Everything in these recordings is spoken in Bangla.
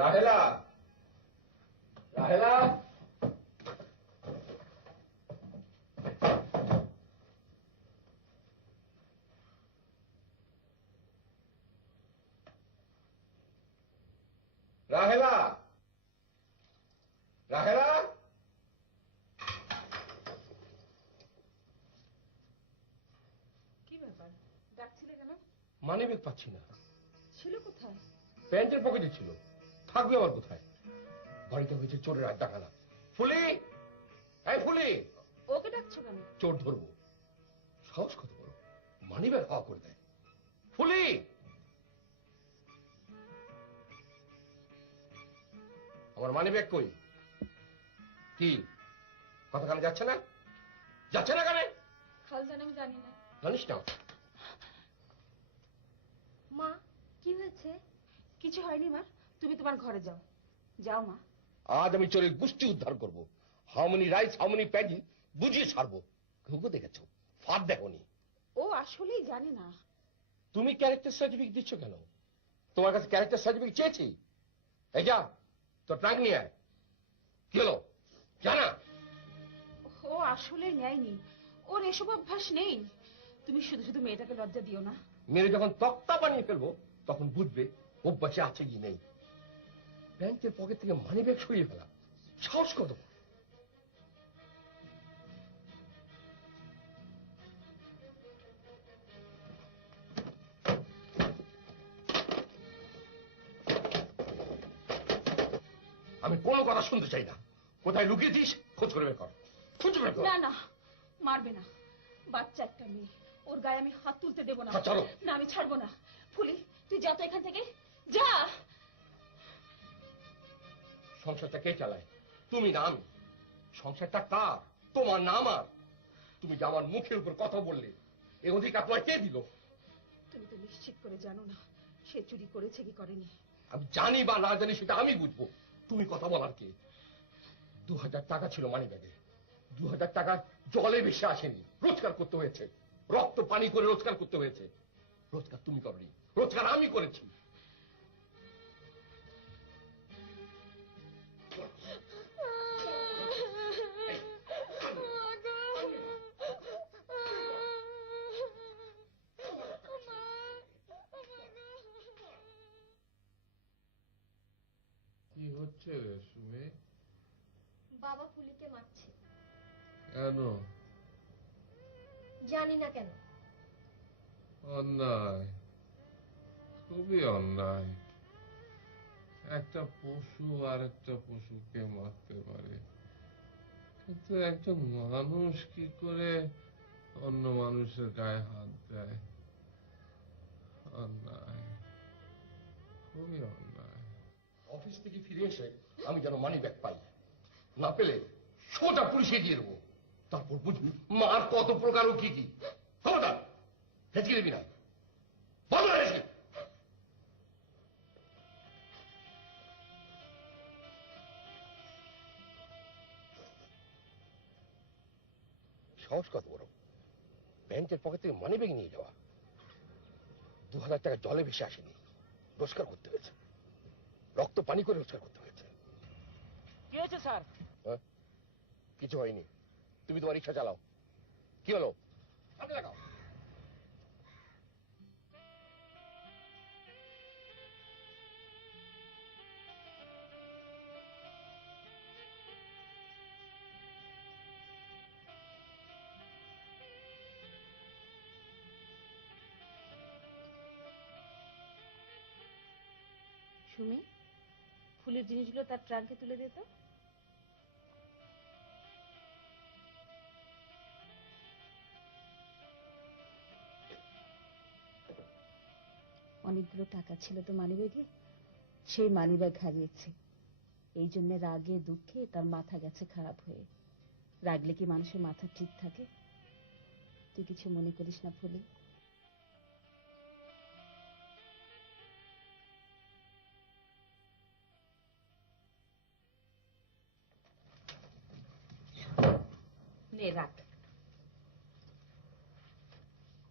রাহেলা, রাহেলা, রাহেলা, রাহেলা, কি ব্যাপার, ডাকছিলে কেন? মানিব্যাগ পাচ্ছি না। ছিল কোথায়? প্যান্টের পকেটে ছিল, থাকবে আবার কোথায়? বাড়িতে হয়েছে চোরের আড্ডাখানা। ফুলি, এই ফুলি, ওকে ডাকছো কেন? চোর ধরবো। সাহস কত বড়, মানিব্যাগ হাওয়া করে দেয়। ফুলি, আমার মানিব্যাগ কই? কি কথা কানে যাচ্ছে না? যাচ্ছে না কানে? খালজান আমি জানি না। জানিস না? মা কি হয়েছে? কিছু হয়নি মা, তুমি তোমার ঘরে যাও। যাও মা। আজ আমি চোরের গোষ্ঠী উদ্ধার করবো। How many rice how many paddy বুঝিয়ে ছাড়বো। ঘুঘু দেখেছো, ফাঁদ দেখোনি। ও আসলেই জানে না। তুমি ক্যারেক্টার সার্টিফিকেট দিচ্ছ কেন? তোমার কাছে ক্যারেক্টার সার্টিফিকেট চেয়েছি? এই যা, তোর ট্রাঙ্ক নিয়ে আয়। কি হলো জানা? ও আসলে নেয়নি, ওর এসব অভ্যাস নেই। তুমি শুধু শুধু মেয়েটাকে লজ্জা দিও না। মেরে যখন তক্তা বানিয়ে ফেলবো তখন বুঝবে অভ্যাসে আছে কি নেই। প্যান্টের পকেট থেকে মানিব্যাগ সরিয়ে ফেলা, সাহস কত! আমি কোনো কথা শুনতে চাই না। কোথায় লুকিয়েছিস খোঁজ করে বের কর, খুঁজে বের কর। না না, মারবে না, বাচ্চা একটা মেয়ে, ওর গায়ে আমি হাত তুলতে দেবো না। ছাড়ো। না আমি ছাড়বো না। ফুলি তুই যা তো এখান থেকে, যা। সংসারটা কে চালায়, তুমি না আমি? সংসারটা কার, তোমার না আমার? তুমি যে আমার মুখের উপর কথা বললে, এ অধিকার তোমায় কে দিল? তুমি তো নিশ্চিত করে জানো না সে চুরি করেছে কি করেনি। আমি জানি বা না জানি সেটা আমি বুঝবো, তুমি কথা বলার কে? 2000 টাকা ছিল মানি ব্যাগে। 2000 টাকা জলে ভেসে আসেনি, রোজগার করতে হয়েছে। রক্ত পানি করে রোজগার করতে হয়েছে। রোজগার তুমি করনি, রোজগার আমি করেছি। কি হচ্ছে রে সুমি? বাবা ফুলিকে মারছে। কেন? জানি না কেন। অন্যায়, খুবই অন্যায়। একটা পশু আর একটা পশুকে মারতে পারে, কিন্তু একজন মানুষ কি করে অন্য মানুষের গায়ে হাত দেয়? অন্যায়, খুবই অন্যায়। অফিস থেকে ফিরে এসে আমি যেন মানি ব্যাগ পাই, না পেলে সোজা পুলিশে দিয়ে দেবো। তারপর বুঝবি মার কত প্রকার ও কি কি। খবরদার হেঁচকে দেবি না, বলো হেঁচকে। সাহস কত বড়, প্যান্টের পকেট থেকে মানি ব্যাগ নিয়ে যাওয়া। 2000 টাকা জলে ভেসে আসেনি, রোজগার করতে হয়েছে। রক্ত পানি করে রোজগার করতে হয়েছে। হয়েছে স্যার? হ্যাঁ? কিছু হয়নি, তুমি তোমার রিক্সা চালাও। কি হলো? সামনে লাগাও। সুমি, ফুলের জিনিসগুলো তার ট্রাঙ্কে তুলে দে তো। অনেকগুলো টাকা ছিল তো মানিব্যাগে, সেই মানিব্যাগ হারিয়েছে। এই জন্য রাগে দুঃখে তার মাথা গেছে খারাপ হয়ে। রাগলে কি মানুষের মাথা ঠিক থাকে? তুই কিছু মনে করিস না ফুলি? নে রাখ।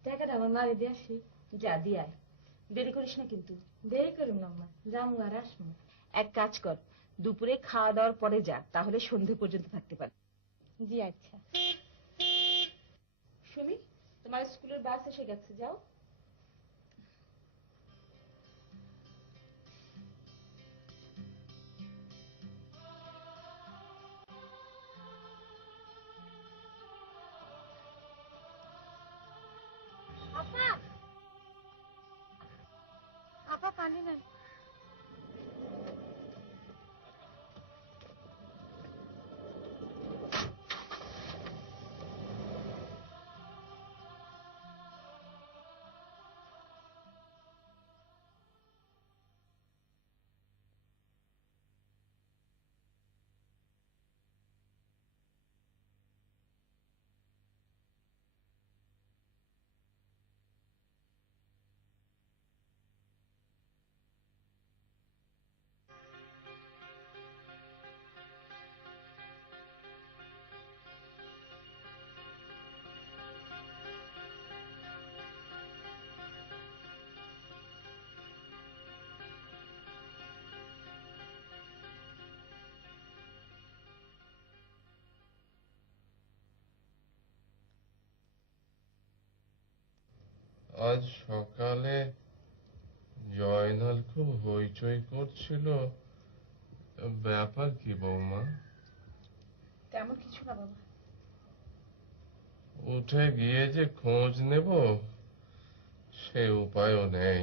টাকাটা আমার মারে দিয়ে আসি। যা দিয়ে আয়, দেরি করিস না কিন্তু। দেরি করুন না মা, যাবো আর আসবো। এক কাজ কর, দুপুরে খাওয়া দাওয়ার পরে যা, তাহলে সন্ধে পর্যন্ত থাকতে পারবি। জি আচ্ছা। সুমি, তোমার স্কুলের বাস এসে গেছে, যাও। আপা, আপা পানি নেন। আজ সকালে জয়নাল খুব হইচই করছিল, ব্যাপার কি বৌমা? তেমন কিছু না বাবা। উঠে গিয়ে যে খোঁজ নেব সে উপায়ও নেই।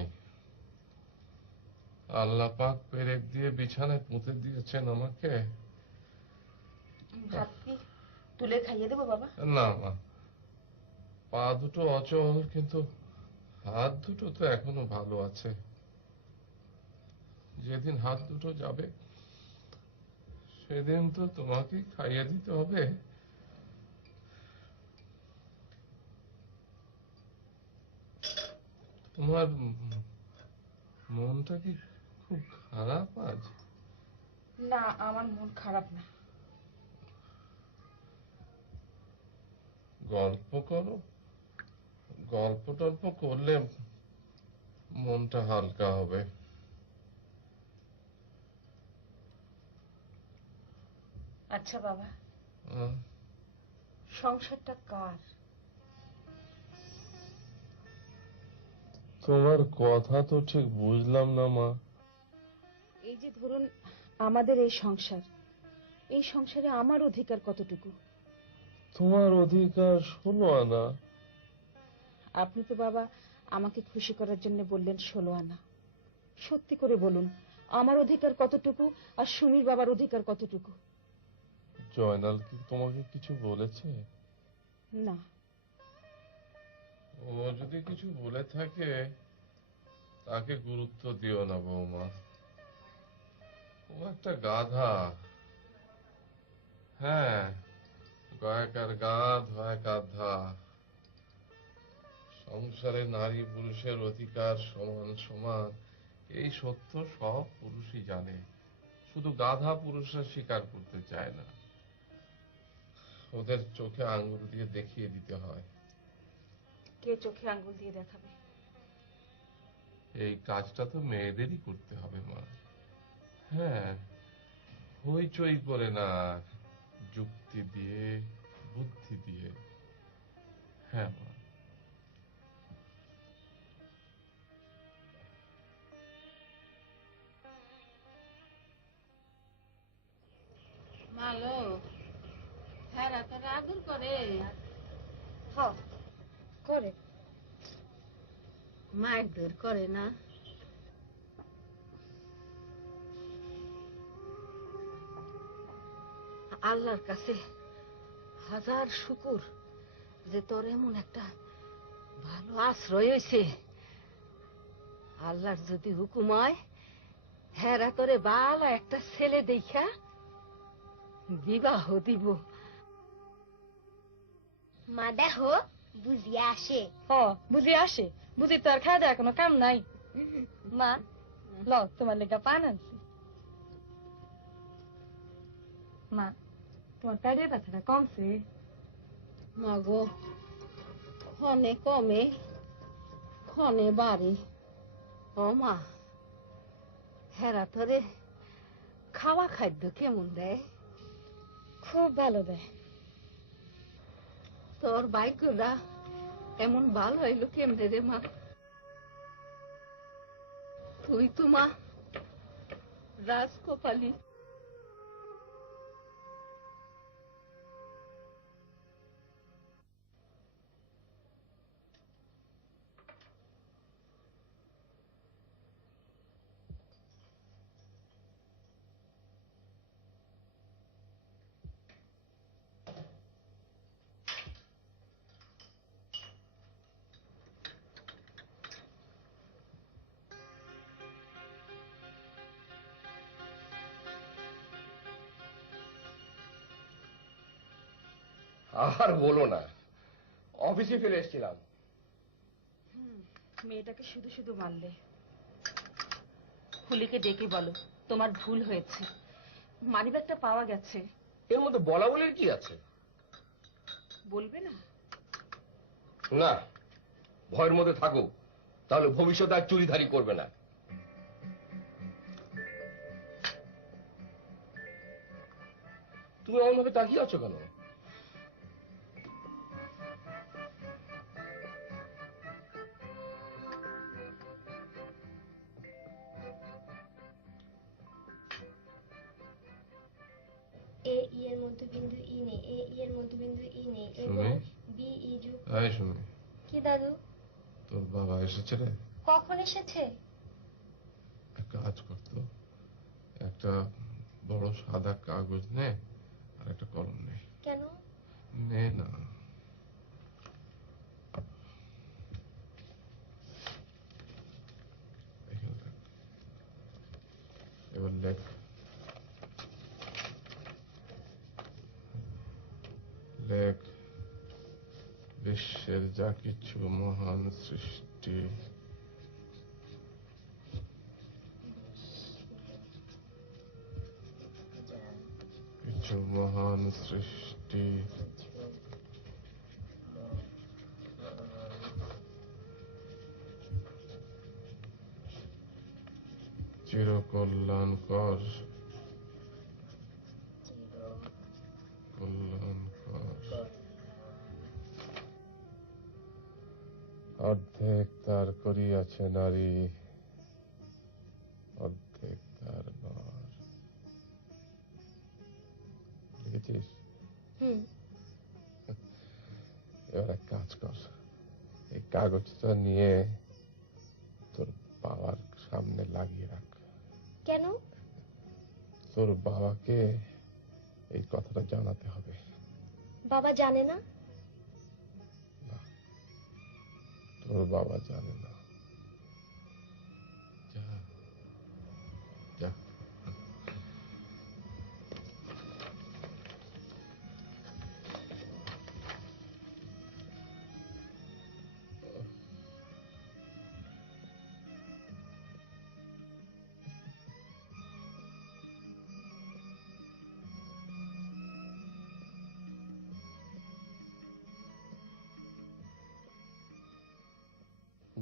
আল্লাহ পাক পেরেক দিয়ে বিছানায় পুঁতে দিয়েছেন আমাকে। ভাত কি তুলে খাইয়ে দেবো বাবা? না মা, পা দুটো অচল, কিন্তু হাত দুটো তো এখনো ভালো আছে। যেদিন হাত দুটো যাবে সেদিন তো তোমাকে খাইয়ে দিতে হবে। তোমার মনটা কি খুব খারাপ আজ? না, আমার মন খারাপ না। গল্প করো, গল্প টল্প করলে মনটা হালকা হবে। আচ্ছা বাবা, আহ, সংসারটা কার? তোমার কথা তো ঠিক বুঝলাম না মা। এই যে ধরুন আমাদের এই সংসার, এই সংসারে আমার অধিকার কতটুকু? তোমার অধিকার 16 আনা। আপনি তো বাবা আমাকে খুশি করার জন্য বললেন 16 আনা। সত্যি করে বলুন, আমার অধিকার কতটুকু আর সুমির বাবার অধিকার কতটুকু? জয়নাল কি তোমাকে কিছু বলেছে? না। ও যদি কিছু বলে থাকে তাকে গুরুত্ব দিও না বৌমা। ও একটা গাধা। হ্যাঁ, গয়াকার গাধ হয় গাধা। সংসারে নারী পুরুষের অধিকার সমান সমান এই সত্য সব পুরুষই জানে, শুধু গাধা পুরুষরা স্বীকার করতে চায় না। ওদের চোখে আঙ্গুল দিয়ে দেখিয়ে দিতে হয়। কে চোখে আঙ্গুল দিয়ে দেখাবে? এই কাজটা তো মেয়েদেরই করতে হবে মা। হ্যাঁ, হইচই করে না, যুক্তি দিয়ে, বুদ্ধি দিয়ে। হ্যাঁ মা। মালো, হ্যাঁ তোর আদর করে? হ করে। মায়ের দূর করে না? আল্লাহর কাছে হাজার শুকুর যে তোর এমন একটা ভালো আশ্রয় হয়েছে। আল্লাহর যদি হুকুম হয়, হেরা তোরে বালা একটা ছেলে দেখা বিবাহ দিব। মা দেখো বুঝিয়ে আসে। হ বুঝি আসে, বুঝি তো আর খাওয়া দেওয়া কোনো কাম নাই। মা ল তোমার লেগা পান আনছি। মা তোমার পেটের ব্যথাটা কমছে? মাগো, ক্ষণে কমে ক্ষণে বাড়ে। ও মা, হেরা তোরে খাওয়া খাদ্য কেমন দেয়? খুব ভালো দেয়। তোর ভাগ্যটা এমন ভালো হইলো কেমনে রে মা? তুই তো মা রাজকপালি। আর বলো না, অফিসে ফেলে এসেছিলাম। মেয়েটাকে শুধু শুধু মারলে। ফুলিকে ডেকে বলো তোমার ভুল হয়েছে, মানিব্যাগটা পাওয়া গেছে। এর মধ্যে বলা বলির কি আছে? বলবে না? না, ভয়ের মধ্যে থাকো, তাহলে ভবিষ্যতে আর চুরিধারি করবে না। তুমি অন্যভাবে তাকিয়ে আছো কেন? এ ই এর মধ্যবিন্দু ই নেই, এ ই এর মধ্যবিন্দু ই নেই এবং সুমি? বি ই যোগ। এই শুনি, কি দাদু? তোর বাবা এসেছে রে? কখন এসেছে? এক কাজ করতো, একটা বড় সাদা কাগজ নে আর একটা কলম নে। কেন? নে না। এখানে রাখ। এবার লেখ। লেখ, বিশ্বের যা কিছু মহান সৃষ্টি, কিছু মহান সৃষ্টি চিরকল্যাণকর, কল্যাণকর। অর্ধেক তার করিয়াছে নারী, অর্ধেক তার নর। লিখেছিস? হুম। এবার এক কাজ কর, এই কাগজটা নিয়ে তোর বাবার সামনে লাগিয়ে রাখ। কেন? তোর বাবাকে এই কথাটা জানাতে হবে। বাবা জানে না? না, তোর বাবা জানে না। যা যা।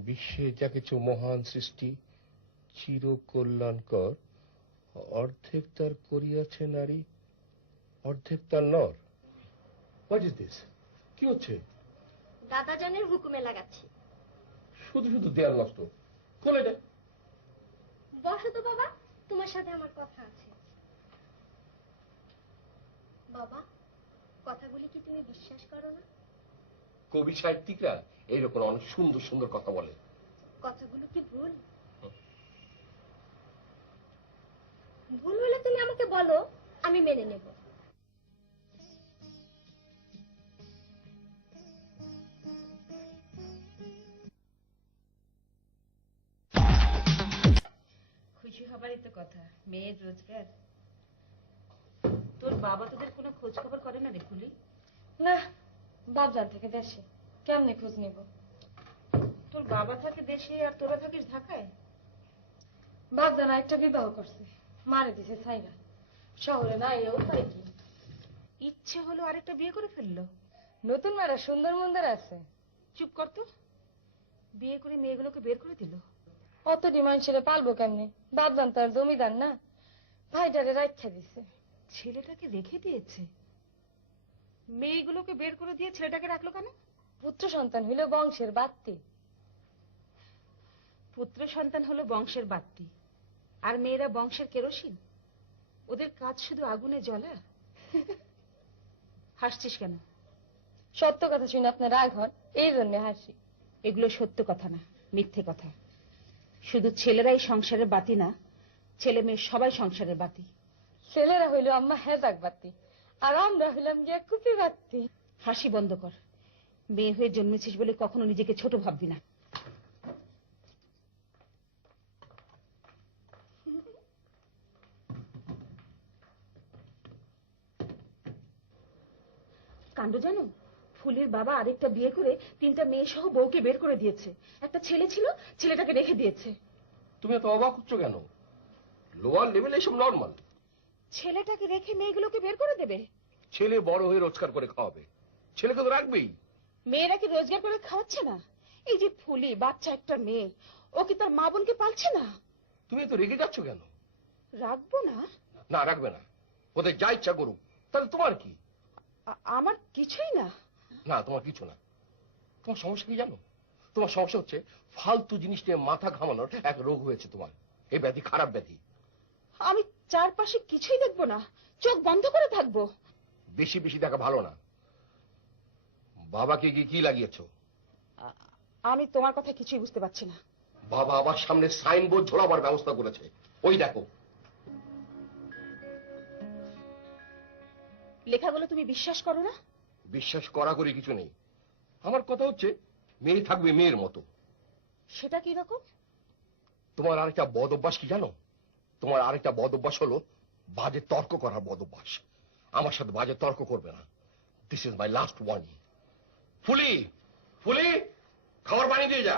বিশ্বে যা কিছু মহান সৃষ্টি চিরকল্যাণকর, অর্ধেক তার করিয়াছে নারী, অর্ধেক তার নর। What is this? কি হচ্ছে? দাদাজানের হুকুমে লাগাচ্ছি। শুধু শুধু দেয়াল নষ্ট। খোলে এটা। বসো তো বাবা, তোমার সাথে আমার কথা আছে। বাবা, কথাগুলি কি তুমি বিশ্বাস করো না? কবি সাহিত্যিকরা এইরকম অনেক সুন্দর সুন্দর কথা বলে। কথাগুলো কি ভুল? ভুল হলে তুমি আমাকে বলো, আমি মেনে নেব। খুশি হবারই তো কথা, মেয়ের রোজগার। তোর বাবা তোদের কোনো খোঁজ খবর করে না রে ফুলি? না, বাপজান থেকে দেশে, কেমনে খোঁজ নিব? তোর বাবা থাকে দেশে আর তোরা থাকিস ঢাকায়? বাপজান একটা বিবাহ করছে, মারে দিছে ছাইরা। শহরে না এও পাই কি? ইচ্ছে হলো আরেকটা বিয়ে করে ফেললো। নতুন মারা সুন্দর মন্দির আছে। চুপ কর তো। বিয়ে করে মেয়েগুলোকে বের করে দিল। অত ডিমান্ড ছেড়ে পালবো কেমনে? বাপজান তার জমিদার না, ভাইটারে রাখা দিছে। ছেলেটাকে রেখে দিয়েছে? মেয়েগুলোকে বের করে দিয়ে ছেলেটাকে রাখলো কেন? পুত্র সন্তান হইল বংশের বাত্তি। পুত্র সন্তান হলো বংশের বাত্তি, আর মেয়েরা বংশের কেরোসিন। ওদের কাজ শুধু আগুনে জ্বলা। হাসছিস কেন? সত্য কথা শুনে আপনার রাগ হন, এই জন্য হাসি। এগুলো সত্য কথা না, মিথ্যে কথা। শুধু ছেলেরাই সংসারের বাতি না, ছেলে মেয়ে সবাই সংসারের বাতি। ছেলেরা হইল আম্মা হেজাক বাতি, আর আমরা হইলাম গিয়া কুপি বাতি। হাসি বন্ধ কর। মেয়ে হয়ে জন্মেছিস বলে কখনো নিজেকে ছোট ভাববি না। কাণ্ড জানো, ফুলের বাবা আরেকটা বিয়ে করে 3টা মেয়ে সহ বউকে বের করে দিয়েছে। একটা ছেলে ছিল, ছেলেটাকে রেখে দিয়েছে। তুমি এত অবাক হচ্ছ কেন? লোয়ার লেভেল এসব নর্মাল। ছেলেটাকে রেখে মেয়েগুলোকে বের করে দেবে? ছেলে বড় হয়ে রোজগার করে খাওয়াবে, ছেলেকে তো রাখবেই। মেয়েরা কি রোজগার করে খাওয়াচ্ছে না? এই যে ফুলি বাচ্চা একটা মেয়ে, ও কি তার মা বোনকে পালছে না? তুমি তো রেগে যাচ্ছ কেন? রাখবো না? না, রাখবে না। ওদের যা ইচ্ছা করুক, তাহলে তোমার কি? আমার কিছুই না। না, তোমার কিছু না। তোমার সমস্যা কি জানো? তোমার সমস্যা হচ্ছে ফালতু জিনিস নিয়ে মাথা ঘামানোর এক রোগ হয়েছে তোমার। এই ব্যাধি খারাপ ব্যাধি। আমি চারপাশে কিছুই দেখবো না, চোখ বন্ধ করে থাকবো। বেশি বেশি দেখা ভালো না। বাবাকে গিয়ে কি লাগিয়েছো? আমি তোমার কথা কিছুই বুঝতে পারছি না। বাবা আবার সামনে সাইনবোর্ড ঝোলাবার ব্যবস্থা করেছে, ওই দেখো। লেখাগুলো তুমি বিশ্বাস করো না? বিশ্বাস করা করে কিছু নেই। আমার কথা হচ্ছে মেয়ে থাকবে মেয়ের মতো। সেটা কি রকম? তোমার আরেকটা বদ অভ্যাস কি জানো? তোমার আরেকটা বদ অভ্যাস হলো বাজে তর্ক করার বদ অভ্যাস। আমার সাথে বাজে তর্ক করবে না। This is my last warning. Fully, fully, খাবার পানি দিয়ে যা।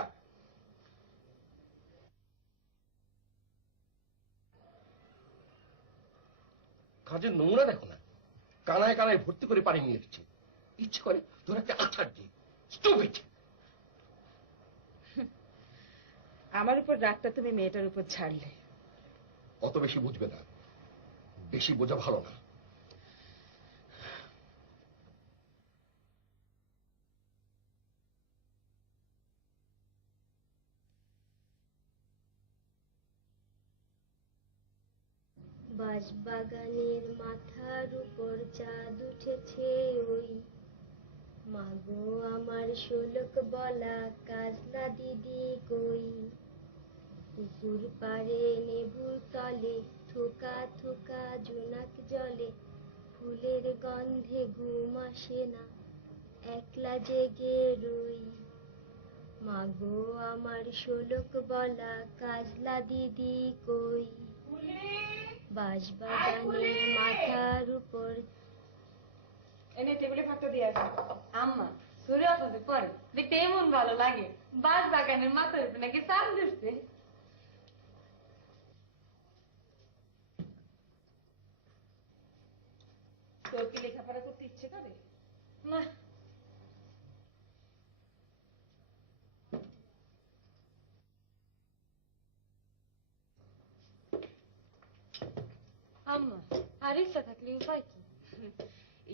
কাজের নমুনা দেখো না, কানায় কানায় ভর্তি করে পানি নিয়ে এসেছে। ইচ্ছে করে তোর একটা আছাড় দিই। স্টুপিড। আমার উপর রাগটা তুমি মেয়েটার উপর ছাড়লে। অত বেশি বুঝবে না, বেশি বোঝা ভালো না। বাঁশবাগানের মাথার উপর চাঁদ উঠেছে ওই, মাগো আমার শোলক বলা কাজলা দিদি কই, পুকুর পাড়ে নেবুর তলে থোকা থোকা জোনাক জলে, ফুলের গন্ধে ঘুম আসে না, একলা জেগে রই, মাগো আমার শোলক বলা কাজলা দিদি কই। বাঁশবাগানের মাথার উপর। এনে টেবিলে ভাতটা দিয়ে আসো। আম্মা, সূর্য আসাতে পরে দেখতে এমন ভালো লাগে, বাস বাগানের মাথার উপর নাকি চাঁদ উঠছে। তোর কি লেখাপড়া করতে ইচ্ছে করে? না, আম্মা আর ইচ্ছা থাকলে উপায় কি?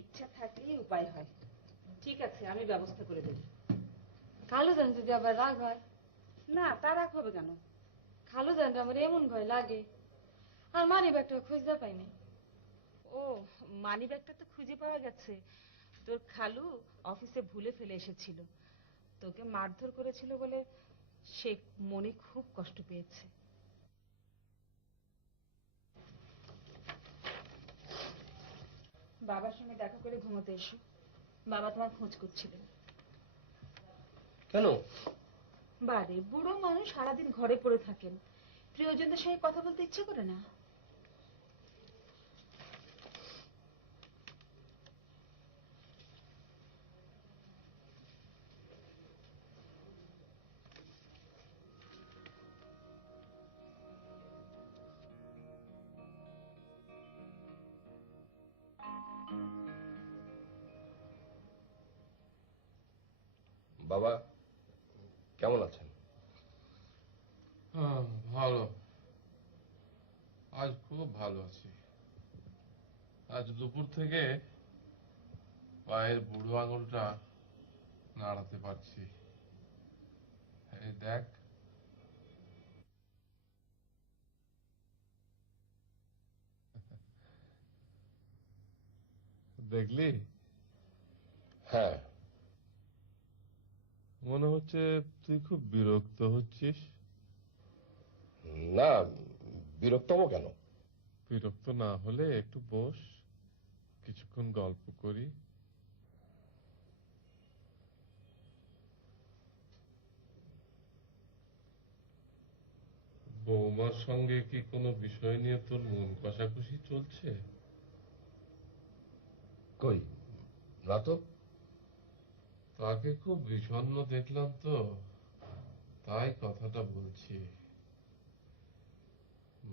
ইচ্ছা থাকলেই উপায় হয়। ঠিক আছে, আমি ব্যবস্থা করে দেব। খালু যান যদি আবার রাগ হয়? না, তা রাগ হবে কেন? খালু যান আমার এমন ভয় লাগে, আর মানি ব্যাগটা খুঁজতে পাইনি। ও, মানিব্যাগটা তো খুঁজে পাওয়া গেছে। তোর খালু অফিসে ভুলে ফেলে এসেছিল। তোকে মারধর করেছিল বলে সে মনে খুব কষ্ট পেয়েছে। বাবার সঙ্গে দেখা করে ঘুমোতে এসো। বাবা তোমার খোঁজ করছিলেন। কেন? বারে, বুড়ো মানুষ সারাদিন ঘরে পড়ে থাকেন, প্রিয়জনদের সঙ্গে কথা বলতে ইচ্ছে করে না? বাবা কেমন আছেন? ভালো, আজ খুব ভালো আছি। আজ দুপুর থেকে পায়ের বুড়ো আঙুলটা নাড়াতে পারছি। এই দেখ। দেখলি? হ্যাঁ। মনে হচ্ছে তুই খুব বিরক্ত হচ্ছিস। না, বিরক্ত হবো কেন? বিরক্ত না হলে একটু বস, কিছুক্ষণ গল্প করি। বৌমার সঙ্গে কি কোনো বিষয় নিয়ে তোর মন কষাকষি চলছে? কই না তো। তাকে খুব বিষণ্ণ দেখলাম তো, তাই কথাটা বলছি।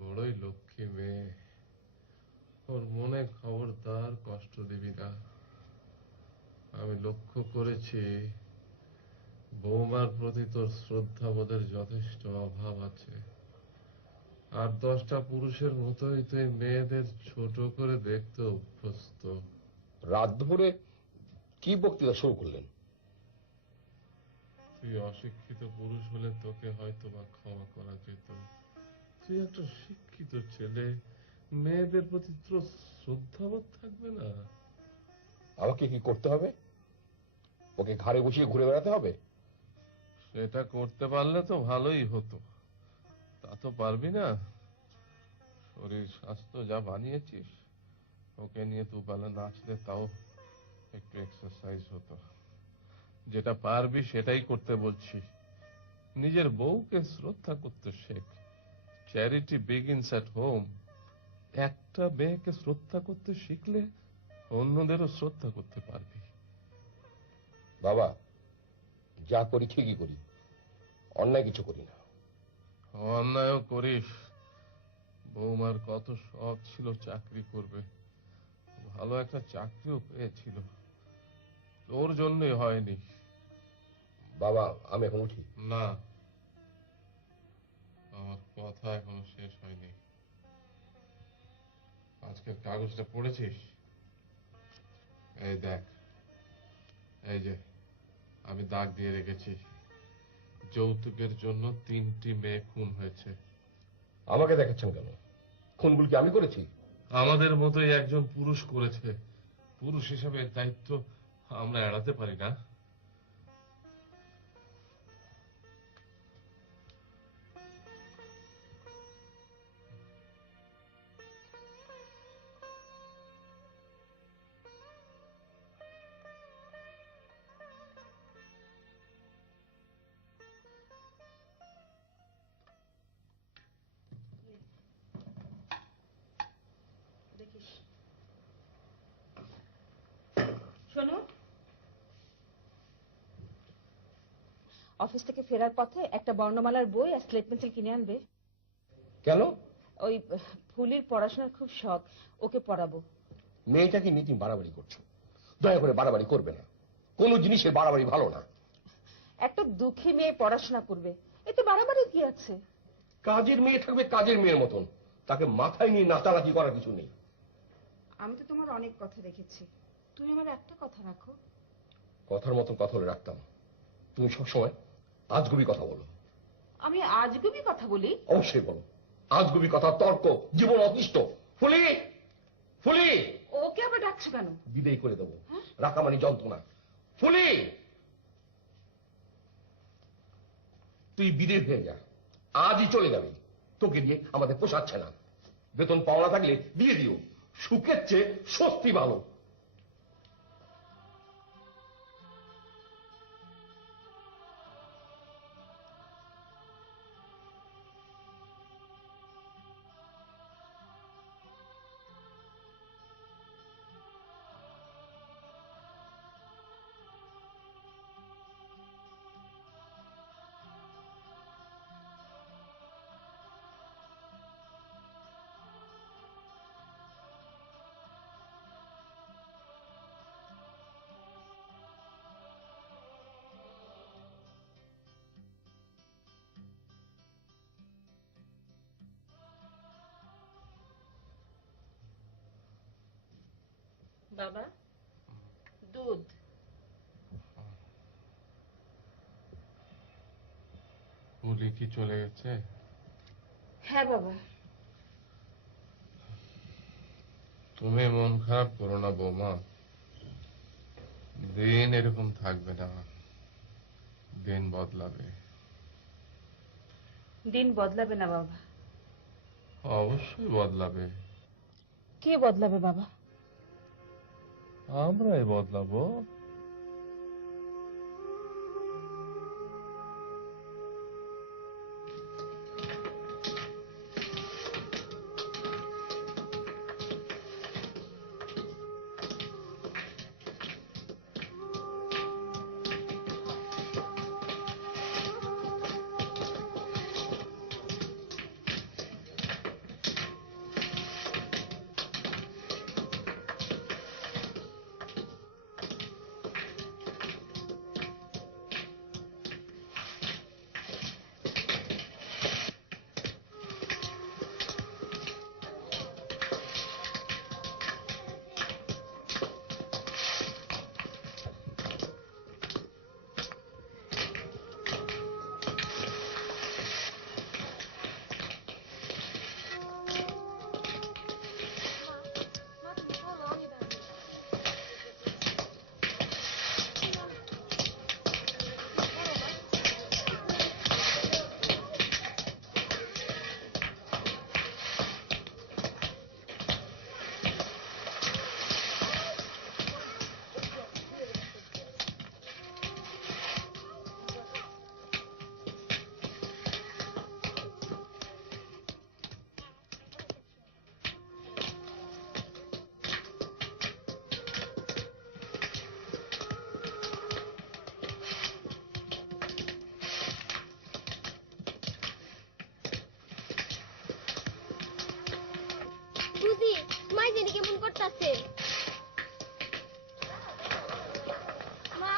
বড়ই লক্ষ্মী মেয়ে, ওর মনে খবরদার কষ্ট দিবি না। আমি লক্ষ্য করেছি বৌমার প্রতি তোর শ্রদ্ধাবোধের যথেষ্ট অভাব আছে। আর 10টা পুরুষের মতোই তুই মেয়েদের ছোট করে দেখতে অভ্যস্ত। রাত দুপুরে কি বক্তৃতা শুরু করলেন? তুই অশিক্ষিত পুরুষ হলে তোকে হয়তো বা ক্ষমা করা যেত। তুই একটা শিক্ষিত ছেলে, মেয়েদের প্রতি তোর শ্রদ্ধাবোধ থাকবে না? আমাকে কি করতে হবে? ওকে ঘাড়ে বসিয়ে ঘুরে বেড়াতে হবে? সেটা করতে পারলে তো ভালোই হতো, তা তো পারবি না। শরীর স্বাস্থ্য যা বানিয়েছিস, ওকে নিয়ে দুবেলা নাচলে তাও একটু এক্সারসাইজ হতো। যেটা পারবি সেটাই করতে বলছি। নিজের বউকে শ্রদ্ধা করতে Sheikh. Charity begins at home. একটা মেয়েকে শ্রদ্ধা করতে শিখলে অন্যদেরও শ্রদ্ধা করতে পারবি। বাবা, যা করি ঠিকই করি, অন্যায় কিছু করি না। অন্যায়ও করিস। বৌমার কত শখ ছিল চাকরি করবে, ভালো একটা চাকরিও পেয়েছিল, তোর জন্যই হয়নি। বাবা, আমি এখন উঠি। না, আমার কথা এখনো শেষ হয়নি। আজকের কাগজটা পড়েছিস? এই দেখ, এই যে আমি দাগ দিয়ে রেখেছি, যৌতুকের জন্য 3টি মেয়ে খুন হয়েছে। আমাকে দেখাচ্ছেন কেন? খুনগুলো কি আমি করেছি? আমাদের মতোই একজন পুরুষ করেছে। পুরুষ হিসেবে এর দায়িত্ব আমরা এড়াতে পারি না। দেখিস। শোনো, অফিস থেকে ফেরার পথে একটা বর্ণমালার বই আর স্লেট পেন্সিল কিনে আনবে। কেন? ওই ফুলির পড়াশোনার খুব শখ, ওকে পড়াবো। মেয়েটা কি নীতি বাড়াবাড়ি করছো? দয়া করে বাড়াবাড়ি করবে না। কোনো জিনিসের বাড়াবাড়ি ভালো না। একটা দুঃখী মেয়ে পড়াশোনা করবে, এতে বাড়াবাড়ি কি আছে? কাজের মেয়ে থাকবে কাজের মেয়ের মতন, তাকে মাথায় নিয়ে নাচানাচি করার কিছু নেই। আমি তো তোমার অনেক কথা রেখেছি, তুমি আমার একটা কথা রাখো। কথার মতন কথা বলে রাখতাম, তুমি সবসময় আজগুবি কথা বলো। আমি আজগুবি কথা বলি? অবশ্যই বলো, আজগুবি কথা, তর্ক, জীবন অতিষ্ঠ। ফুলি, ফুলি, ওকে আবার ডাকছো কেন? বিদেয় করে দেবো, রাখা মানে যন্ত্রণা। ফুলি, তুই বিদেয় হয়ে যা, আজই চলে যাবে। তোকে দিয়ে আমাদের পোষাচ্ছে না। বেতন পাওনা থাকলে দিয়ে দিও, সুখের চেয়ে স্বস্তি ভালো। বাবা, দুধ। পুলি কি চলে গেছে? হ্যাঁ বাবা। তুমি মন খারাপ করো না বৌমা, দিন এরকম থাকবে না, দিন বদলাবে। দিন বদলাবে না বাবা। অবশ্যই বদলাবে। কে বদলাবে বাবা? আমরাই বদলাবো। বুঝি মাই জানি কেমন করতেছে। মা,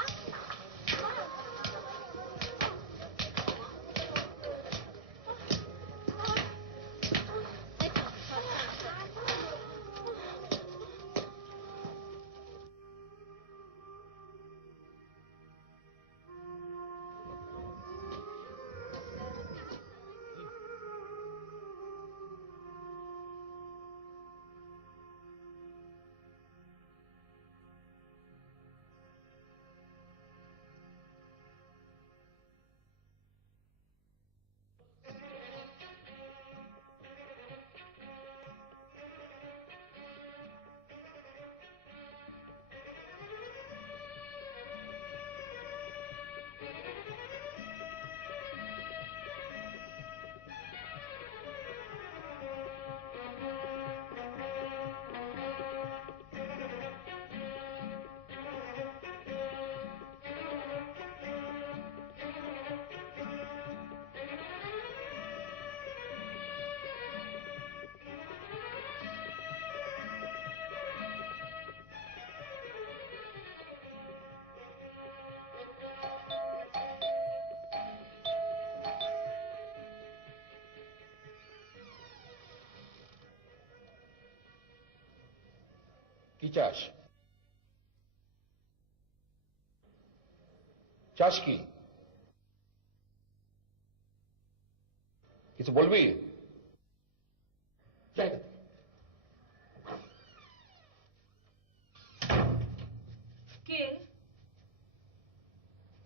কি চাস? চাস কি? কিছু বলবি? জায়গা কে?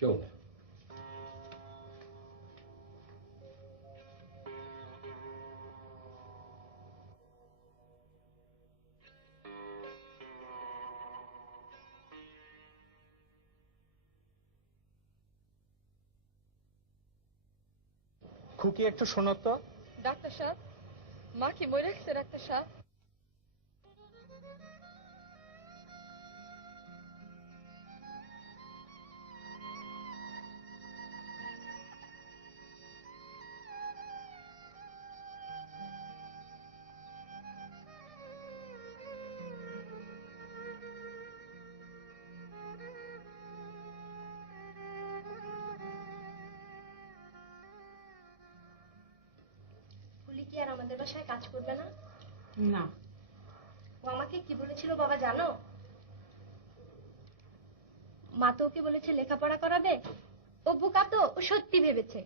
কেউ না। খুকি একটু শোনো তো। ডাক্তার সাহেব, মা কি মরে গেছে ডাক্তার সাহেব? ফুলি কি আর আমাদের বাসায় কাজ করবে না? না, ও আমাকে কি বলেছিল বাবা জানো? মা তো ওকে বলেছে লেখাপড়া করাবে। ও বোকা তো, ও সত্যি ভেবেছে।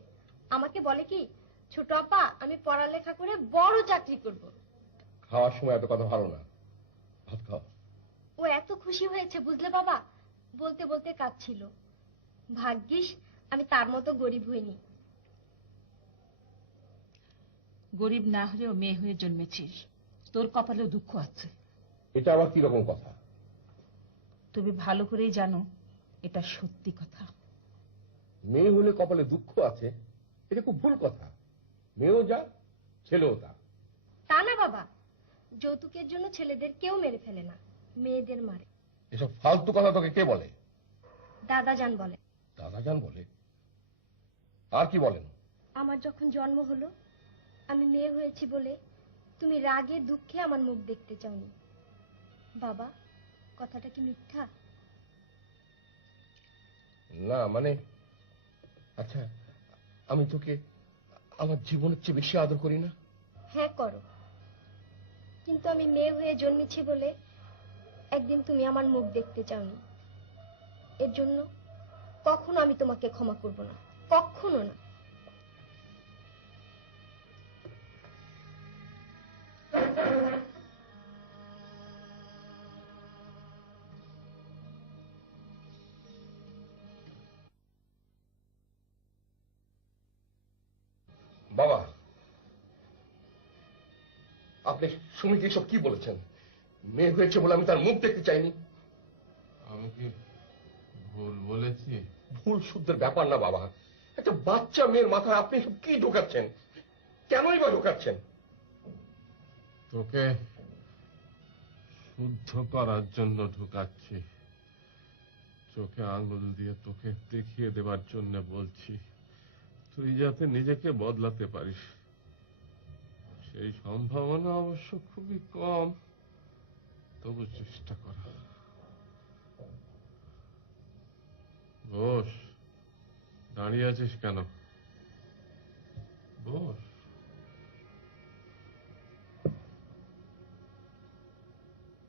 আমাকে বলে কি, ছোট আপা আমি পড়ালেখা করে বড় চাকরি করব। খাওয়ার সময় এত কথা ভালো না, ভাত খাও। ও এত খুশি হয়েছে বুঝলে বাবা, বলতে বলতে কাঁদছিল। ভাগ্যিস আমি তার মতো গরিব হইনি। গরিব না হলেও মেয়ে হয়ে জন্মেছিস, তোর কপালেও দুঃখ আছে। এটা আবার কি রকম কথা? তুমি ভালো করেই জানো এটা সত্যি কথা। মেয়ে হলে কপালে দুঃখ আছে, এটা খুব ভুল কথা। মেয়েও যা, ছেলেও তা। তা না বাবা, যৌতুকের জন্য ছেলেদের কেউ মেরে ফেলে না, মেয়েদের মারে। এসব ফালতু কথা তোকে কে বলে? দাদাজান বলে। দাদাজান বলে? আর কি বলেন? আমার যখন জন্ম হলো, আমি মেয়ে হয়েছি বলে তুমি রাগে দুঃখে আমার মুখ দেখতে চাওনি। বাবা, কথাটা কি মিথ্যা? না মানে, আচ্ছা, আমি তোকে আমার জীবনের চেয়ে বেশি আদর করি না? হ্যাঁ করো, কিন্তু আমি মেয়ে হয়ে জন্মেছি বলে একদিন তুমি আমার মুখ দেখতে চাওনি। এর জন্য কখনো আমি তোমাকে ক্ষমা করব না, কখনো না। বাবা, আপনি সুমিকে এসব কি বলেছেন? মেয়ে হয়েছে বলে আমি তার মুখ দেখতে চাইনি? আমি কি ভুল বলেছি? ভুল শুদ্ধের ব্যাপার না বাবা। একটা বাচ্চা মেয়ের মাথায় আপনি সব কি ঢোকাচ্ছেন? কেনই বা ঢোকাচ্ছেন? তোকে শুদ্ধ করার জন্য ঢুকাচ্ছি। চোখে আঙুল দিয়ে তোকে দেখিয়ে দেবার জন্য বলছি, তুই যাতে নিজেকে বদলাতে পারিস। সেই সম্ভাবনা অবশ্য খুবই কম, তবু চেষ্টা করা। বস, দাঁড়িয়ে আছিস কেন? বস।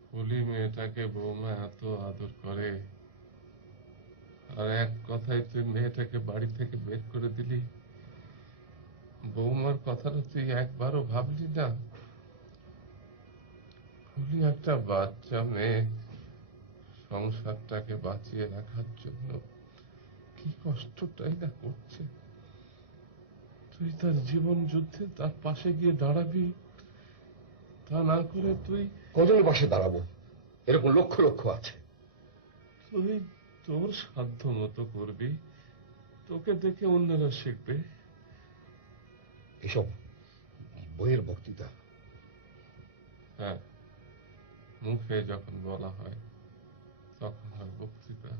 ফুলি মেয়েটাকে বৌমা এত আদর করে, আর এক কথায় তুই মেয়েটাকে বাড়ি থেকে বের করে দিলি। বৌমার কথাটা তুই একবারও ভাবলি না? ফুলি একটা বাচ্চা মেয়ে, সংসারটাকে বাঁচিয়ে রাখার জন্য কি কষ্টটাই না করছে। তুই তার জীবন যুদ্ধে তার পাশে গিয়ে দাঁড়াবি, তা না করে তুই কজনের পাশে দাঁড়াবো? এরকম লক্ষ লক্ষ আছে। তুই তোর সাধ্য মতো করবি, তোকে দেখে অন্যরা শিখবে। এসব বইয়ের বক্তৃতা। হ্যাঁ, মুখে যখন বলা হয় তখন হয় বক্তৃতা,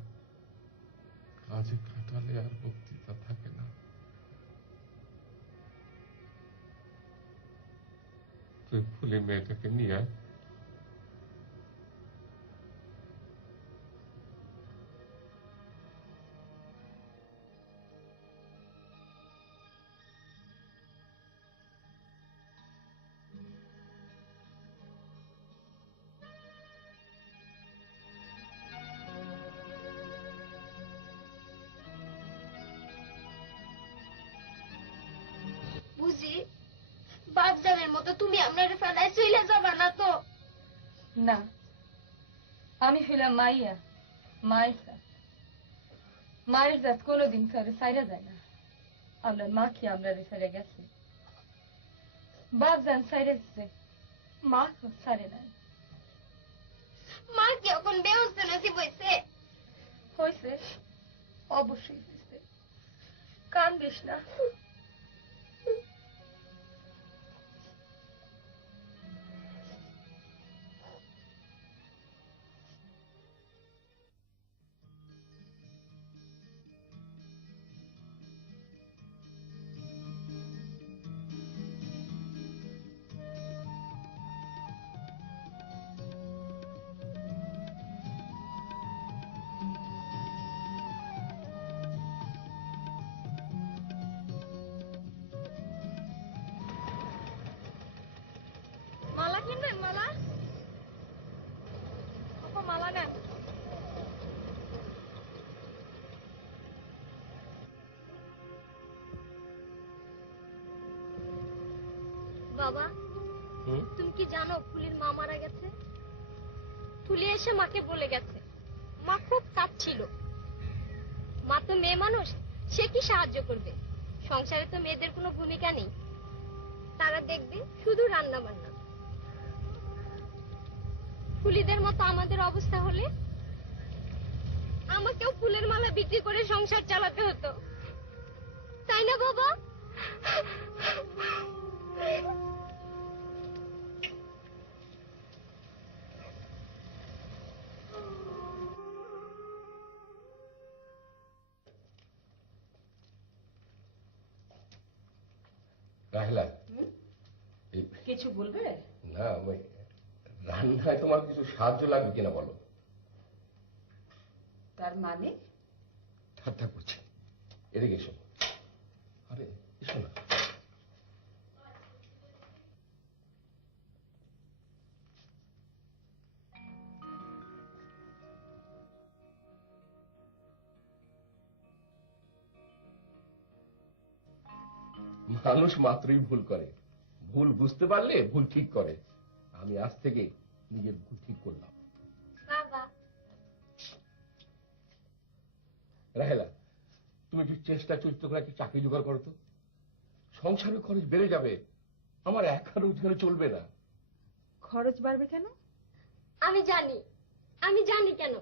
কাজে খাটালে আর বক্তৃতা থাকে না। তুই ফুলি মেয়েটাকে নিয়ে আয়। বুঝি বাপজানের মতো তুমি আপনার ফেলায় চলে যাবা না তো? না, আমি হইলাম মাইয়া, মায়ের জাত। মায়ের জাত কোনোদিন ফেরে সাইরা যায় না। আপনার মা কি আমরা ফেরে গেছে? বাপ যান সাইরে দিচ্ছে, মা তো সারে নাই। মা কি এখন বেউস্তে নসিব হয়েছে? হয়েছে, অবশ্যই হয়েছে। কান্দিস না। মালা কিনবেন? মালা আপা, মালা নেন। বাবা, তুমি কি জানো ফুলির মা মারা গেছে? ফুলি এসে মাকে বলে গেছে। মা খুব কাঁদছিল। মা তো মেয়ে মানুষ, সে কি সাহায্য করবে? সংসারে তো মেয়েদের কোনো ভূমিকা নেই, তারা দেখবে শুধু রান্না বান্না। ফুলিদের মতো আমাদের অবস্থা হলে আমাকেও ফুলের মালা বিক্রি করে সংসার চালাতে হতো, তাই না বাবা? রাহেলা, কিছু বলবে? না ওই রান্নায় তোমার কিছু সাহায্য লাগবে কিনা বলো। তার মানে? ঠাট্টা করছি, এদিকে এসো। আরে এসো না। মানুষ মাত্রই ভুল করে, ভুল বুঝতে পারলে ভুল ঠিক করে। আমি আজ থেকে নিজের ভুল ঠিক করলাম। বাবা, রাহেলা, তুমি একটু চেষ্টা চরিত্র করে একটু চাকরি জোগাড় করো তো। সংসারের খরচ বেড়ে যাবে, আমার একা রোজগারে চলবে না। খরচ বাড়বে কেন? আমি জানি কেন।